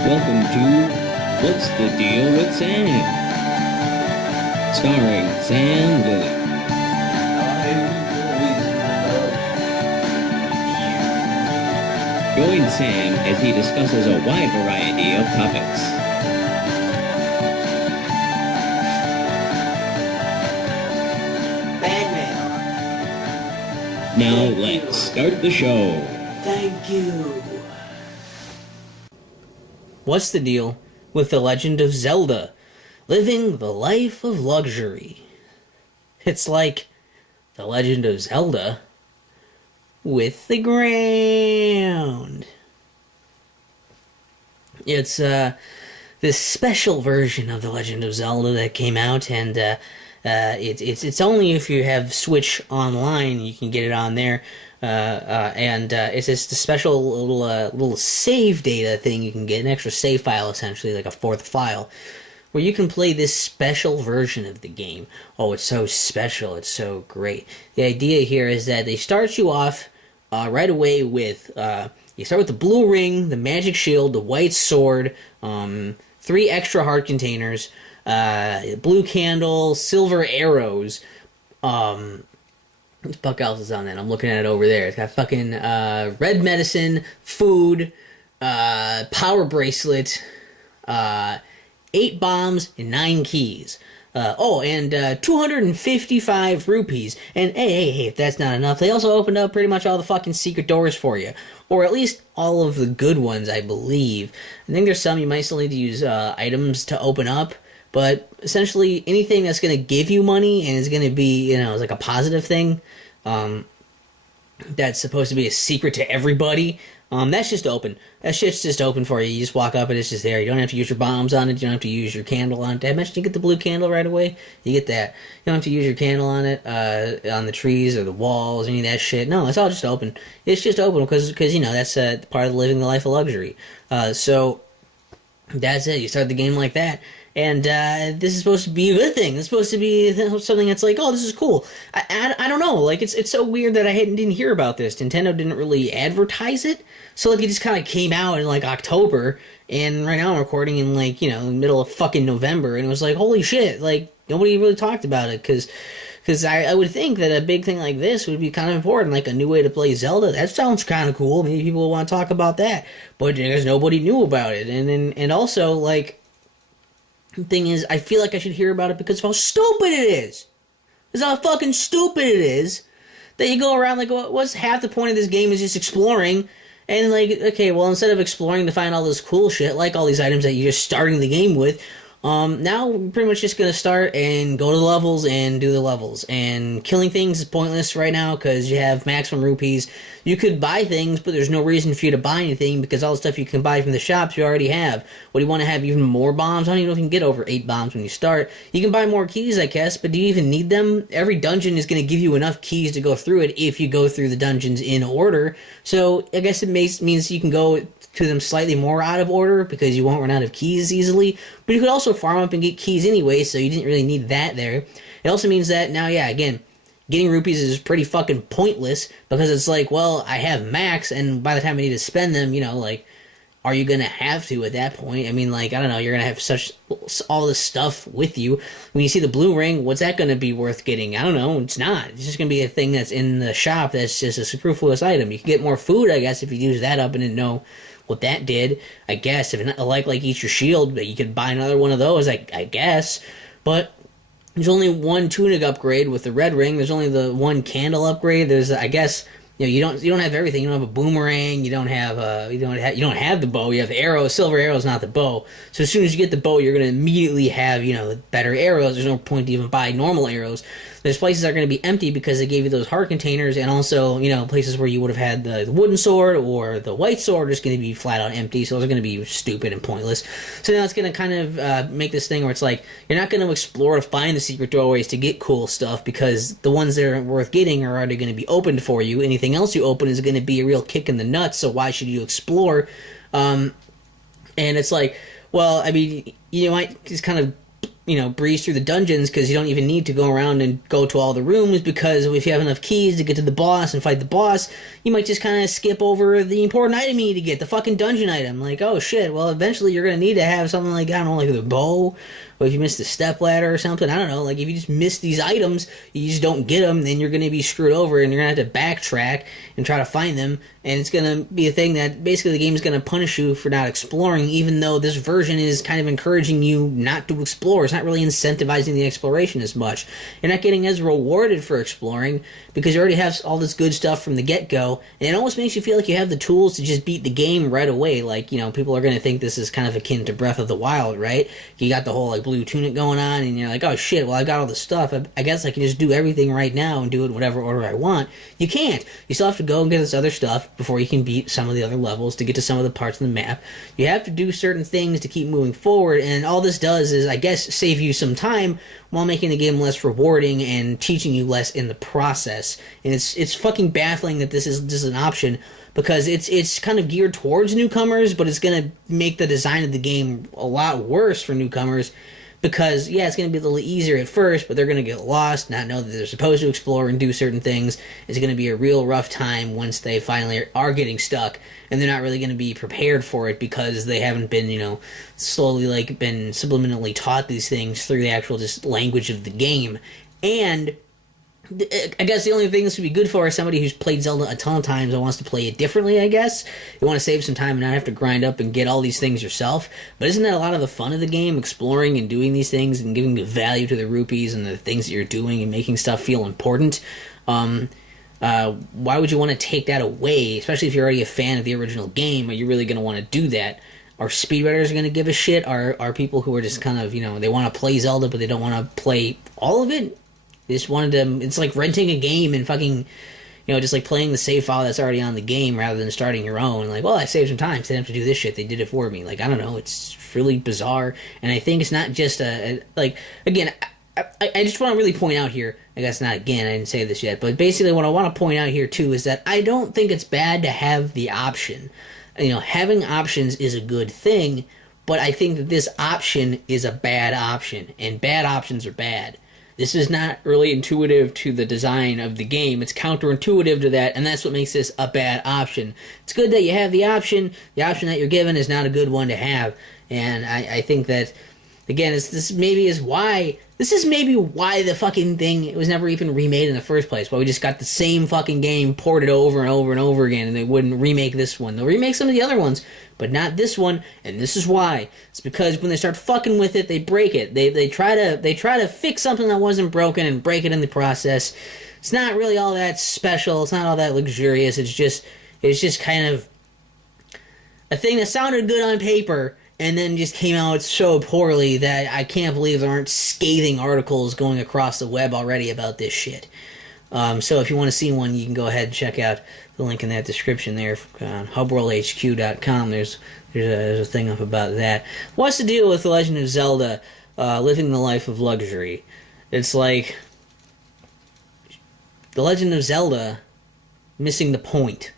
Welcome to What's the Deal with Sam? Starring Sam Lilly. Join Sam as he discusses a wide variety of topics. Bad Now let's start the show. Thank you. What's the deal with The Legend of Zelda? Living the life of luxury. It's like The Legend of Zelda with the ground. It's this special version of The Legend of Zelda that came out, and it's only if you have Switch Online you can get it on there. It's just a special little save data thing you can get, an extra save file, essentially, like a fourth file, where you can play this special version of the game. Oh, it's so special, it's so great. The idea here is that they start you off right away with, you start with the blue ring, the magic shield, the white sword, 3 extra heart containers, blue candle, silver arrows, what the fuck else is on that? I'm looking at it over there. It's got fucking red medicine, food, power bracelet, 8 bombs, and 9 keys. And 255 rupees. And hey, if that's not enough, they also opened up pretty much all the fucking secret doors for you. Or at least all of the good ones, I believe. I think there's some you might still need to use items to open up. But essentially, anything that's going to give you money and is going to be, it's like a positive thing, that's supposed to be a secret to everybody, that's just open. That shit's just open for you. You just walk up and it's just there. You don't have to use your bombs on it. You don't have to use your candle on it. Did I mention you get the blue candle right away? You get that. You don't have to use your candle on it, on the trees or the walls, any of that shit. No, it's all just open. It's just open because that's part of living the life of luxury. So that's it. You start the game like that. And this is supposed to be a good thing. It's supposed to be something that's like, oh, this is cool. I don't know. Like, it's so weird that I didn't hear about this. Nintendo didn't really advertise it. So, like, it just kind of came out in, like, October. And right now I'm recording in, like, the middle of fucking November. And it was like, holy shit. Like, nobody really talked about it. Because I would think that a big thing like this would be kind of important. Like, a new way to play Zelda. That sounds kind of cool. Maybe people will want to talk about that. But there's nobody knew about it. And also, like, the thing is, I feel like I should hear about it because of how stupid it is. Because how fucking stupid it is that you go around, like, what's half the point of this game is just exploring, and, like, okay, well, instead of exploring to find all this cool shit, like all these items that you're just starting the game with, now we're pretty much just gonna start and go to the levels and do the levels. And killing things is pointless right now because you have maximum rupees. You could buy things, but there's no reason for you to buy anything because all the stuff you can buy from the shops you already have. What do you want to have even more bombs? I don't even know if you can get over 8 bombs when you start. You can buy more keys, I guess, but do you even need them? Every dungeon is going to give you enough keys to go through it if you go through the dungeons in order. So I guess it means you can go to them slightly more out of order because you won't run out of keys easily, but you could also farm up and get keys anyway, so you didn't really need that there. It also means that now, yeah, again, getting rupees is pretty fucking pointless because it's like, well, I have max, and by the time I need to spend them, like, are you gonna have to at that point? I mean, like, I don't know, you're gonna have all this stuff with you. When you see the blue ring, what's that gonna be worth getting? I don't know, it's not. It's just gonna be a thing that's in the shop that's just a superfluous item. You can get more food, I guess, if you use that up and didn't know what that did, I guess. If it like eats your shield, but you could buy another one of those, I guess. But there's only one tunic upgrade with the red ring. There's only the one candle upgrade. There's, I guess, you don't have everything. You don't have a boomerang. You don't have the bow. You have the arrow. Silver arrow is not the bow. So as soon as you get the bow, you're gonna immediately have better arrows. There's no point to even buy normal arrows. There's places that are going to be empty because they gave you those heart containers, and also, places where you would have had the wooden sword or the white sword are just going to be flat out empty, so those are going to be stupid and pointless. So now it's going to kind of make this thing where it's like, you're not going to explore to find the secret doorways to get cool stuff because the ones that are worth getting are already going to be opened for you. Anything else you open is going to be a real kick in the nuts, so why should you explore? And it's like, well, I mean, you might just kind of breeze through the dungeons because you don't even need to go around and go to all the rooms, because if you have enough keys to get to the boss and fight the boss, you might just kind of skip over the important item you need to get, the fucking dungeon item. Like, oh shit, well, eventually you're going to need to have something like, I don't know, like the bow, or if you miss the step ladder or something, I don't know, like if you just miss these items, you just don't get them, then you're going to be screwed over and you're going to have to backtrack and try to find them, and it's going to be a thing that basically the game is going to punish you for not exploring, even though this version is kind of encouraging you not to explore. It's not really incentivizing the exploration as much. You're not getting as rewarded for exploring because you already have all this good stuff from the get-go, and it almost makes you feel like you have the tools to just beat the game right away. Like, people are going to think this is kind of akin to Breath of the Wild, right? You got the whole, like, blue tunic going on, and you're like, oh shit, well, I got all this stuff. I guess I can just do everything right now and do it in whatever order I want. You can't. You still have to go and get this other stuff before you can beat some of the other levels to get to some of the parts of the map. You have to do certain things to keep moving forward, and all this does is, I guess, save you some time while making the game less rewarding and teaching you less in the process. And it's fucking baffling that this is an option, because it's kind of geared towards newcomers, but it's going to make the design of the game a lot worse for newcomers, because, yeah, it's going to be a little easier at first, but they're going to get lost, not know that they're supposed to explore and do certain things. It's going to be a real rough time once they finally are getting stuck, and they're not really going to be prepared for it because they haven't been, slowly, like, been subliminally taught these things through the actual just language of the game. And I guess the only thing this would be good for is somebody who's played Zelda a ton of times and wants to play it differently, I guess. You want to save some time and not have to grind up and get all these things yourself. But isn't that a lot of the fun of the game, exploring and doing these things and giving the value to the rupees and the things that you're doing and making stuff feel important? Why would you want to take that away, especially if you're already a fan of the original game? Are you really going to want to do that? Are speedrunners going to give a shit? Are people who are just kind of, they want to play Zelda but they don't want to play all of it? They just wanted to, it's like renting a game and fucking, just like playing the save file that's already on the game rather than starting your own. Like, well, I saved some time, so I didn't have to do this shit. They did it for me. Like, I don't know. It's really bizarre. And I think it's not just again, I just want to really point out here, I guess not again, I didn't say this yet, but basically what I want to point out here too is that I don't think it's bad to have the option. Having options is a good thing, but I think that this option is a bad option, and bad options are bad. This is not really intuitive to the design of the game. It's counterintuitive to that, and that's what makes this a bad option. It's good that you have the option. The option that you're given is not a good one to have. And I think that, again, this is maybe why the fucking thing, it was never even remade in the first place. Why we just got the same fucking game ported over and over and over again, and they wouldn't remake this one. They'll remake some of the other ones, but not this one, and this is why. It's because when they start fucking with it, they break it. They try to fix something that wasn't broken and break it in the process. It's not really all that special. It's not all that luxurious. It's just kind of a thing that sounded good on paper, and then just came out so poorly that I can't believe there aren't scathing articles going across the web already about this shit. So if you want to see one, you can go ahead and check out the link in that description there on hubworldhq.com. There's a thing up about that. What's the deal with The Legend of Zelda living the life of luxury? It's like The Legend of Zelda missing the point.